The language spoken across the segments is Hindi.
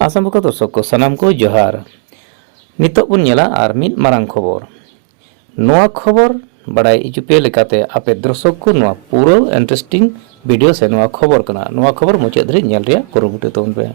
आसाम को दर्शक को सनाम को जोहार नितोग बुन नेला आर मिद मारांग खबर नोआ खबर बड़ाई इजुपे लेकाते आपे दर्शक को नोआ पूरा इंटरेस्टिंग वीडियो से नोआ खबर कना नोआ खबर मुचाद रे नेल रे कुरुमुटु तोन पे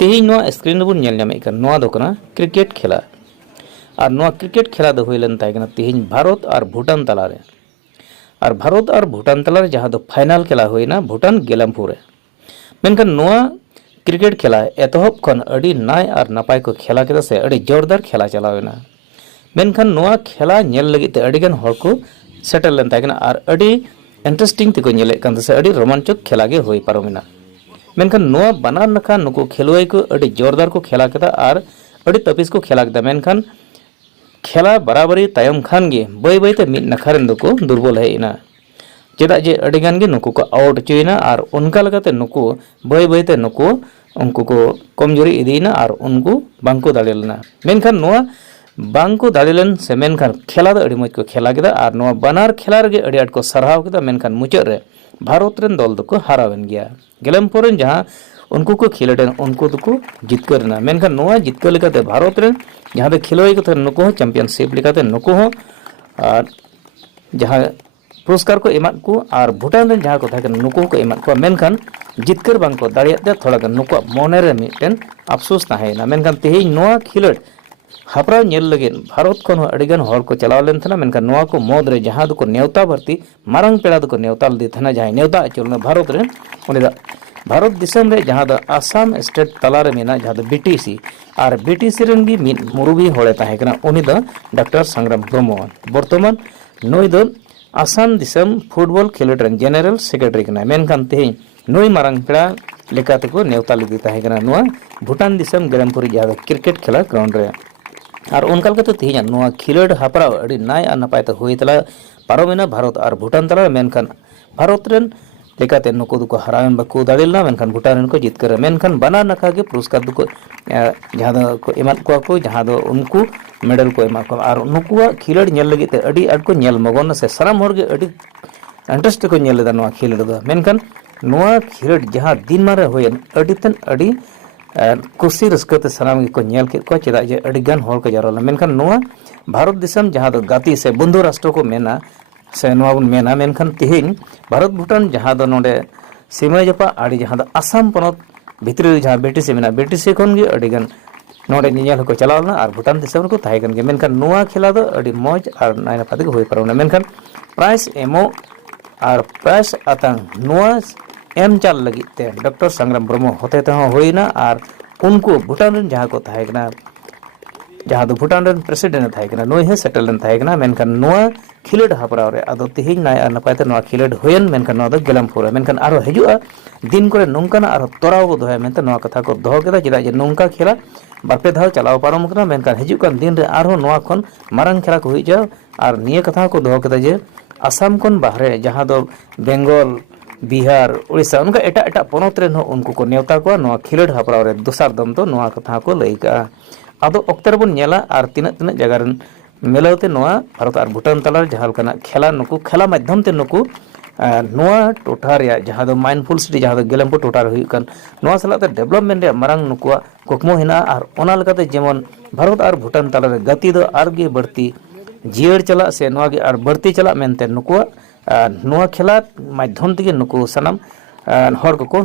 तेही नोआ स्क्रीन बुन नेल नामे कन नोआ दो कना क्रिकेट खेला और नोआ क्रिकेट खेला दो हुइलन ताई कना तेही भारत और भूटान तलारे और भारत और भूटान तलारे जहां दो फाइनल खेला हुइना भूटान गेलामपुर मेनकन नोआ क्रिकेट खेला एतहब खन अड़ी नाय और नपाय को खेला के से अड़ी जोरदार खेला चलावेना मेनखान नोआ खेला नेल लगित ते अड़ीगान हर को सेटल लेन ताकना और अड़ी इंटरेस्टिंग ते को नेले कान से अड़ी रोमांचक खेला गे होई पारोमिना मेनखान नोआ बनार नखा नुको खेलुआई को अड़ी जोरदार को खेला केदा और अड़ी तपिस को खेला केदा मेनखान खेला बराबरी तायम खान गे बय बय ते मिद नखारेन दको दुर्बल हेइना चेदा जे अड़ीगान गे नुको को आउट चुइना और उनका लगाते नुको बय बय ते नुको उनको को कमजोरी इदीना और उनको बांको दाड़ेलना मेनखान नोआ बांको दाड़ेलन से मेनखान खेला दो अड़ी मज को खेला केदा और नोआ बनार खेला रे अड़ी आट को सराहाव केदा मेनखान मुचाद रे भारत रेन दल दको हारावेन गया गेलामपुर रेन जहां उनको को खेलडेन उनको दको जितकरना मेनखान नोआ जितकर लेकाते भारत रेन जहां दो खेलोई को नुको चैंपियनशिप लेकाते नुको और जहां पुरस्कार को एमाद को और भूटान रेन जहां को था नुको को एमाद को मेनखान जितकर बांको दाड़ियाते थोड़ा नुको मने रे मिटेन अफसोस ताहेना मेनखान तेही नोआ खिलड हापरा नेल लगे भारत खन अड़ीगान हर को चलाव लेन थना मेनखान नोआ को मोद रे जहां दको नेवता भर्ती मारंग पेड़ा दको नेवता लदी थना जहां नेवता अचलना भारत रे उनी दा भारत दिसम रे जहां द आसाम स्टेट तला रे मेना जहां द बीटीसी और बीटीसी रेन गी मिद मुरुबी होड़े ताहे कना उनी द डॉक्टर संग्राम ब्रह्म वर्तमान नोई द आसाम दिसम फुटबॉल खेलोड रेन जनरल सेक्रेटरी कना मेनखान तेही नोई मारंग पेड़ा लेकाते को नेवता लदी ताहे कना नोआ भूटान दिसम गेलामपुर जहां क्रिकेट खेला ग्राउंड रे और उनका तो तेहना नोआ खिलड हापराव अड़ी नाय और नपाय तो हुई तला पारोमेना भारत और भूटान तला मेनखान भारत रेन लेकाते नुको दुको हरावेन बाको दाड़ेलना मेनखान भूटान रेन को जितकर मेनखान बना नखा के पुरस्कार दुको जहां दो को एमाद को जहां दो उनको मेडल को एमा को और नुकुआ खिलड नेल लगिते अड़ी आट को नेल मगन से साराम हर गे अड़ी इंटरेस्ट को नेल दा नोआ खिलड दो मेनखान नोआ खिलड जहां दिन मारे होयन अड़ी तन अड़ी कुसी रस्कते साराम को नेल के को चेदा जे अड़ीगान हर को जारोला मेनखान नोआ भारत दिसम जहां दो गाती से बंधु राष्ट्र को मेना से नोआ बुन मेना मेनखान तेहिन भारत भूटान जहां दो नोडे सीमा जपा आड़ी जहां दो आसाम पनत भितरी जहां बीटीसी मेना बीटीसी खन गे अड़ीगान नोडे नियल को चलावना और भूटान दिसम को थाहे कन गे मेनखान नोआ खेला दो अड़ी मौज और नायना पाते होई पारोना मेनखान प्राइस एमो और प्राइस आतंग नोआ एम चाल लगी ते डॉक्टर संग्राम ब्रह्म होते ते होइना और उनको भूटान रेन जहां को थाहे कना जहां दो भूटान रेन प्रेसिडेंट थाहे कना नोई हे सेटल थाहे कना मेनखान नोआ खिलड हापराव रे आदो तेही नाय और नपायते नोआ खिलड होयन मेनखान नोआ दो गेलामपुर मेनखान आरो हजुआ दिन करे नोंकाना आरो तोराव को दोहे मेनते नोआ कथा को दोहो केदा जेदा जे नोंका खेला बारपे धाव चलाव पारम कना मेनखान हजुकान दिन रे आरो नोआ खन मारंग खेला को हुई जा और निये कथा को दोहो केदा जे आसाम खन बाहरे जहां दो बेंगल बिहार उड़ीसा उनका एटा एटा पनत रेन उनको को नेवता को नोआ खिलड हापराव रे दोसार दम तो नोआ कथा को लई का आदो अक्तर बन नेला और तिना तिना जगह रेन मेलावते नोआ भारत और भूटान तलार जहां कना खेला नुको खेला माध्यम ते नुको नोआ टोठा रे जहां दो माइंडफुल सिटी जहां दो गेलामपुर टोठा रे हुई नोआ सलाते डेवलपमेंट रे मारंग नुको कोकमो हिना और ओना लगाते जेमन भारत और भूटान तलार गति दो आरगे बढ़ती जियर चला से नोआ गे और बढ़ती चला मेनते नुको नोआ खेला माध्यम तेगे नुको सनम हर को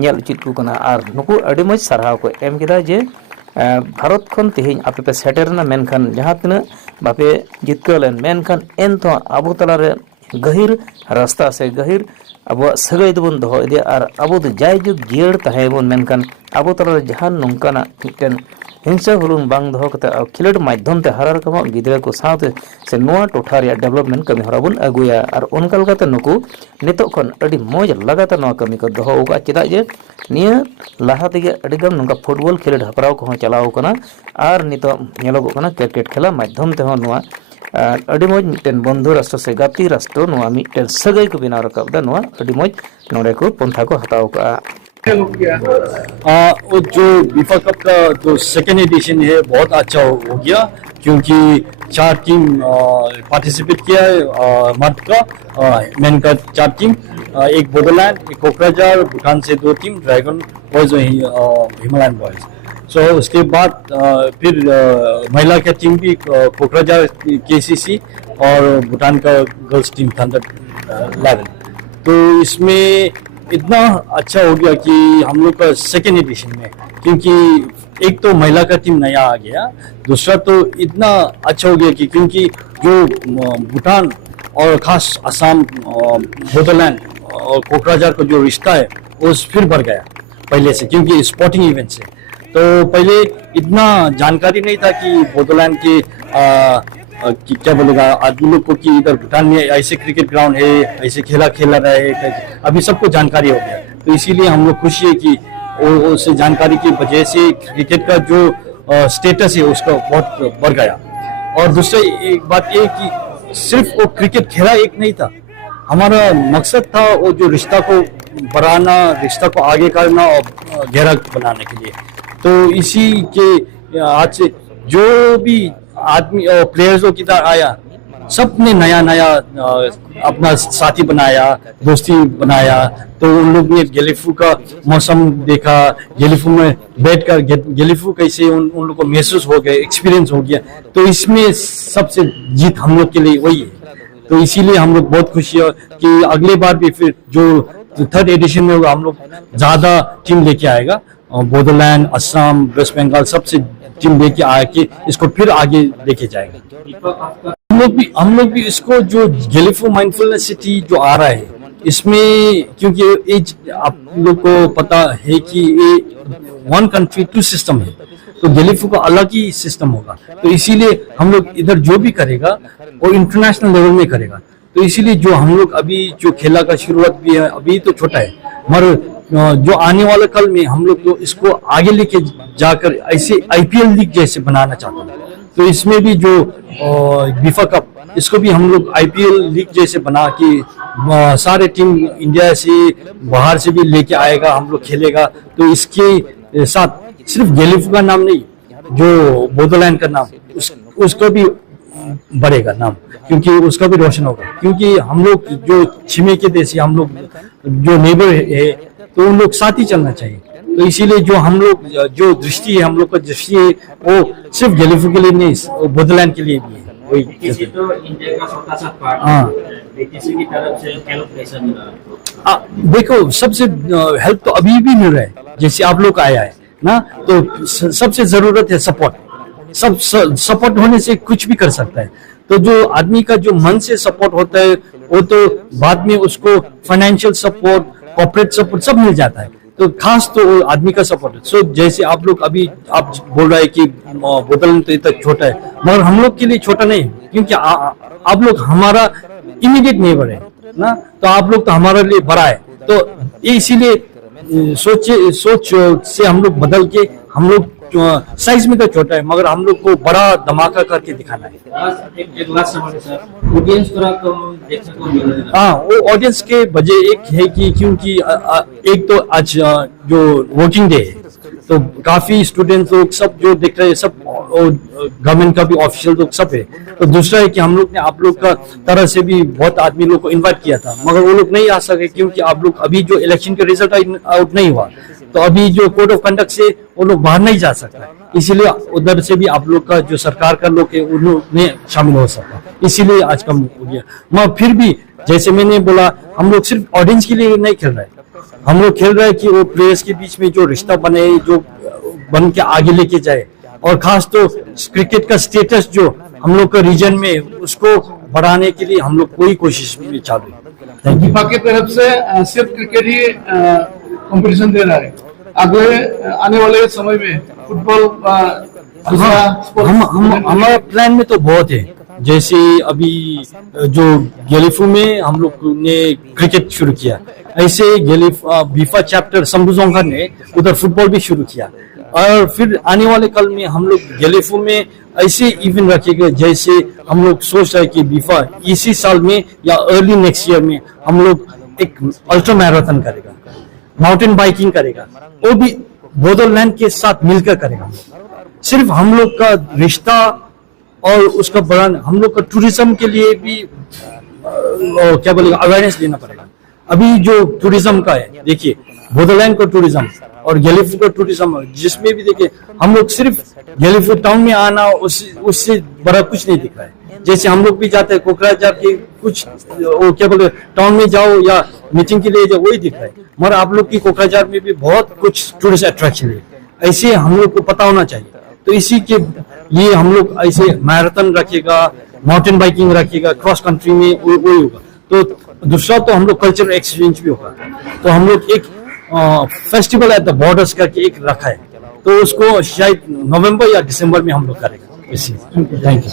नेल उचित को कना और नुको अड़ी मज सरहाव को एम केदा जे भारत खन तेहिं आपे पे सेटरना मेनखान जहां तिना बापे जितकलेन मेनखान एन तो अबो तला रे गहिर रास्ता से गहिर अब सगै दबन दो इदे और अब जाय जुग जियर ताहे बन मेनखान अब तला रे जहां नोंकाना मिटन हिंसा हुलुन बांग दो कते खिलड माध्यम ते हरार कमा गिदरा को साथ से नोआ टोठा रे डेवलपमेंट कमी हरा बन अगुया और उनका लगाते नुको नितो खन अडी मौज लगाता नोआ कमी को दहो उगा चेदा जे निया लाहा तेगे अडीगाम नोंका फुटबॉल खिलड हपराव को चलाव कना और नितो नेलोगो कना क्रिकेट खेला माध्यम ते हो नोआ अडी मौज मिटन बंधु राष्ट्र से गाती राष्ट्र नोआ मिटन सगै को बिना रकब दा नोआ अडी मौज नोडे को पंथा को हताव का। वो जो बीफा कप का जो सेकेंड एडिशन है बहुत अच्छा हो गया, क्योंकि 4 टीम पार्टिसिपेट किया है, मर्द का मैन का 4 टीम, एक बोडोलैंड, एक कोकराझार, भूटान से 2 टीम, ड्रैगन बॉयज और हिमालयन बॉयज। सो उसके बाद फिर महिला का टीम भी कोकराझार केसीसी और भूटान का गर्ल्स टीम थंडर 11। तो इसमें इतना अच्छा हो गया कि हम लोग का सेकेंड एडिशन में, क्योंकि एक तो महिला का टीम नया आ गया, दूसरा तो इतना अच्छा हो गया कि क्योंकि जो भूटान और खास असम, बोडोलैंड और कोकराझार का जो रिश्ता है वो फिर बढ़ गया पहले से, क्योंकि स्पोर्टिंग इवेंट से। तो पहले इतना जानकारी नहीं था कि बोडोलैंड के कि क्या बोलेगा आदमी लोग को कि इधर भूटान में ऐसे क्रिकेट ग्राउंड है, ऐसे खेला रहा है, अभी सबको जानकारी हो गया। तो इसीलिए हम लोग खुशी है कि उस जानकारी की वजह से क्रिकेट का जो स्टेटस है उसका बहुत बढ़ गया। और दूसरा एक बात ये कि सिर्फ वो क्रिकेट खेला एक नहीं था, हमारा मकसद था वो जो रिश्ता को बढ़ाना, रिश्ता को आगे करना और गहरा बनाने के लिए। तो इसी के आज से जो भी आदमी और प्लेयर्स लोग किधर आया, सबने नया अपना साथी बनाया, दोस्ती बनाया। तो उन लोग ने गेलीफू का मौसम देखा, गेलीफू में बैठकर गेलीफू कैसे उन लोग को महसूस हो गया, एक्सपीरियंस हो गया। तो इसमें सबसे जीत हम लोग के लिए वही है। तो इसीलिए हम लोग बहुत खुशी है कि अगले बार भी फिर जो थर्ड एडिशन में होगा हम लोग ज्यादा टीम लेके आएगा, बोडोलैंड, असम, वेस्ट बंगाल सबसे टीम लेके आके इसको फिर आगे लेके जाएगा। हम लोग भी इसको जो गेलीफू माइंडफुलनेस सिटी जो आ रहा है इसमें, क्योंकि आप लोग को पता है कि ये 1 कंट्री 2 सिस्टम है, तो गेलीफू का अलग ही सिस्टम होगा। तो इसीलिए हम लोग इधर जो भी करेगा वो इंटरनेशनल लेवल में करेगा। तो इसीलिए जो हम लोग अभी जो खेला का शुरुआत भी है, अभी तो छोटा है, मगर जो आने वाले कल में हम लोग तो इसको आगे लेके जाकर ऐसे IPL लीग जैसे बनाना चाहते हैं। तो इसमें भी जो बीफा कप, इसको भी हम लोग IPL लीग जैसे बना के सारे टीम इंडिया से बाहर से भी लेके आएगा, हम लोग खेलेगा। तो इसके साथ सिर्फ गेलीफू का नाम नहीं, जो बोडोलैंड का नाम उसको भी बढ़ेगा नाम, क्योंकि उसका भी रोशन होगा। क्योंकि हम लोग जो छिमे के देश, हम लोग जो नेबर है, तो उन लोग साथ ही चलना चाहिए। तो इसीलिए जो हम लोग जो दृष्टि है, हम लोग का दृष्टि है वो सिर्फ गेलीफू के लिए नहीं, वो बोडोलैंड के लिए भी है। वही तो इंडिया का छोटा सा पार्ट बीटीसी की तरफ से हेल्प कैसा मिला? देखो, सबसे हेल्प तो अभी भी मिल रहा है, जैसे आप लोग आया है ना, तो सबसे जरूरत है सपोर्ट। सब सपोर्ट होने से कुछ भी कर सकता है। तो जो आदमी का जो मन से सपोर्ट होता है वो तो बाद में उसको फाइनेंशियल सपोर्ट, कॉर्पोरेट सपोर्ट सब मिल जाता है। तो खास तो आदमी का सपोर्ट। सो जैसे आप लोग अभी आप बोल रहे हैं कि बोडोलैंड तो इतना छोटा है, मगर हम लोग के लिए छोटा नहीं, क्योंकि आप लोग हमारा इमीडिएट नेबर है ना, तो आप लोग तो हमारे लिए बड़ा है। तो इसीलिए सोच से हम लोग बदल के, हम लोग साइज में तो छोटा है मगर हम लोग को बड़ा धमाका करके दिखाना है। एक लास्ट सवाल है सर, ऑडियंस थोड़ा कम देखने को मिल रहा है। हाँ, वो ऑडियंस के वजह एक है कि क्योंकि एक तो आज जो वर्किंग डे है, तो काफी स्टूडेंट्स लोग सब जो देख रहे हैं, सब गवर्नमेंट का भी ऑफिशियल लोग सब है। तो दूसरा है कि हम लोग ने आप लोग का तरह से भी बहुत आदमी लोग को इन्वाइट किया था, मगर वो लोग नहीं आ सके क्योंकि आप लोग अभी जो इलेक्शन का रिजल्ट आउट नहीं हुआ, तो अभी जो कोड ऑफ कंडक्ट से वो लोग बाहर नहीं जा सकता, इसीलिए उधर से भी आप लोग का जो सरकार का लोग है उन लोग में शामिल हो सका, इसीलिए आज कम हो गया। मगर फिर भी जैसे मैंने बोला, हम लोग सिर्फ ऑडियंस के लिए नहीं खेल रहे, हम लोग खेल रहे हैं कि वो प्लेयर्स के बीच में जो रिश्ता बने, जो बन के आगे लेके जाए, और खास तो क्रिकेट का स्टेटस जो हम लोग का रीजन में उसको बढ़ाने के लिए हम लोग कोई कोशिश में चालू है। बीफा की तरफ से सिर्फ क्रिकेट ही कंपटीशन दे रहा है, अगले आने वाले समय में फुटबॉल हमारा प्लान में तो बहुत है। जैसे अभी जो गेलीफू में हम लोग ने क्रिकेट शुरू किया, ऐसे बीफा चैप्टर संबुजोंगा ने उधर फुटबॉल भी शुरू किया, और फिर आने वाले कल में हम लोग गेलीफू में ऐसे इवेंट रखेंगे। जैसे हम लोग सोच रहे हैं कि बीफा इसी साल में या अर्ली नेक्स्ट ईयर में हम लोग एक अल्ट्रा मैराथन करेगा, माउंटेन बाइकिंग करेगा, वो भी बोडोलैंड के साथ मिलकर करेगा। सिर्फ हम लोग का रिश्ता और उसका बढ़ाना, हम लोग का टूरिज्म के लिए भी क्या बोलेगा अवेयरनेस देना पड़ेगा। अभी जो टूरिज्म का है, देखिए बोडोलैंड का टूरिज्म और गैलीफोर्ड का टूरिज्म, जिसमें भी देखिए हम लोग सिर्फ गैलीफोर्ड टाउन में आना उससे बड़ा कुछ नहीं दिख रहा है। जैसे हम लोग भी जाते हैं कोकराझार के कुछ वो क्या बोले टाउन में जाओ या मीटिंग के लिए जाओ, वही दिख रहा है। मगर आप लोग की कोकराझार में भी बहुत कुछ टूरिस्ट अट्रैक्शन है, ऐसे हम लोग को पता होना चाहिए। तो इसी के लिए हम लोग ऐसे मैराथन रखेगा, माउंटेन बाइकिंग रखेगा, क्रॉस कंट्री में वही होगा। तो दूसरा तो हम लोग कल्चरल एक्सचेंज भी होगा। तो हम लोग एक फेस्टिवल एट द बॉर्डर्स करके एक रखा है, तो उसको शायद नवंबर या दिसंबर में हम लोग करेंगे। Thank you.